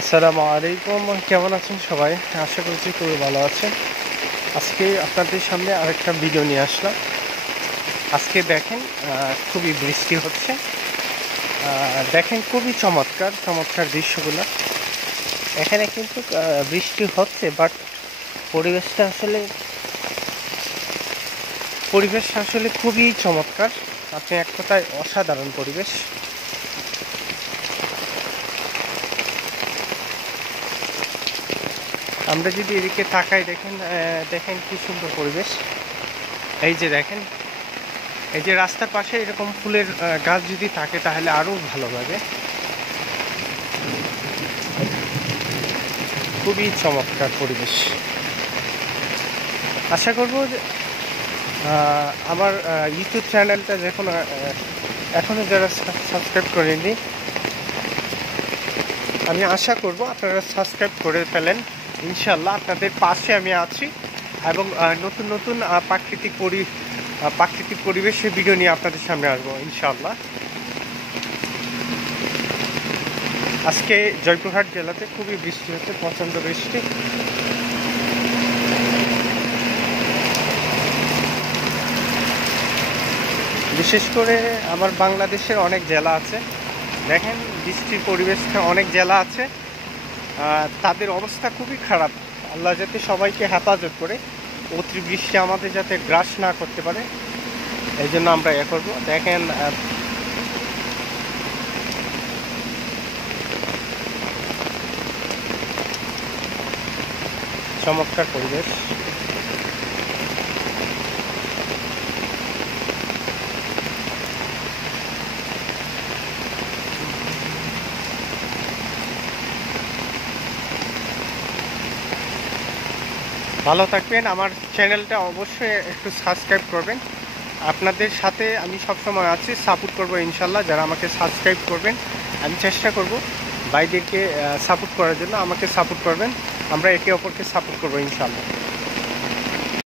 আসসালামু আলাইকুম, কেমন আছেন সবাই? আশা করছি খুবই ভালো আছেন। আজকে আপনাদের সামনে আরেকটা ভিডিও নিয়ে আসলাম। আজকে দেখেন খুবই বৃষ্টি হচ্ছে। দেখেন খুবই চমৎকার চমৎকার দৃশ্যগুলো। এখানে কিন্তু বৃষ্টি হচ্ছে, বাট পরিবেশটা আসলে পরিবেশটা আসলে খুবই চমৎকার। আপনি এক কথায় অসাধারণ পরিবেশ। আমরা যদি এদিকে তাকাই, দেখেন দেখেন কি সুন্দর পরিবেশ। এই যে দেখেন, এই যে রাস্তার পাশে এরকম ফুলের গাছ যদি থাকে তাহলে আরো ভালো লাগে। খুবই চমৎকার পরিবেশ। আশা করব যে আমার ইউটিউব চ্যানেলটা যখন এখনো যারা সাবস্ক্রাইব করেনি, আমি আশা করব আপনারা সাবস্ক্রাইব করে ফেলেন। ইনশাল্লাহ আপনাদের পাশে আমি আছি এবং নতুন নতুন প্রাকৃতিক পরিবেশের ভিডিও নিয়ে আপনাদের সামনে আসবো ইনশাল্লাহ। আজকে জয়পুরহাট জেলাতে খুবই বৃষ্টি হচ্ছে, প্রচণ্ড বৃষ্টি। বিশেষ করে আমার বাংলাদেশের অনেক জেলা আছে, দেখেন বৃষ্টির পরিবেশটা অনেক জেলা আছে, তাদের অবস্থা খুবই খারাপ। আল্লাহ যাতে সবাইকে হেফাজত করে, অতিবৃষ্টি আমাদের যাতে গ্রাস না করতে পারে, এই জন্য আমরা করবো। দেখেন চমৎকার পরিবেশ। ভালো থাকবেন, আমার চ্যানেলটা অবশ্যই একটু সাবস্ক্রাইব করবেন। আপনাদের সাথে আমি সবসময় আছি, সাপোর্ট করবো ইনশাল্লাহ। যারা আমাকে সাবস্ক্রাইব করবেন, আমি চেষ্টা করব ভাইদেরকে সাপোর্ট করার জন্য। আমাকে সাপোর্ট করবেন, আমরা একে অপরকে সাপোর্ট করবো ইনশাল্লাহ।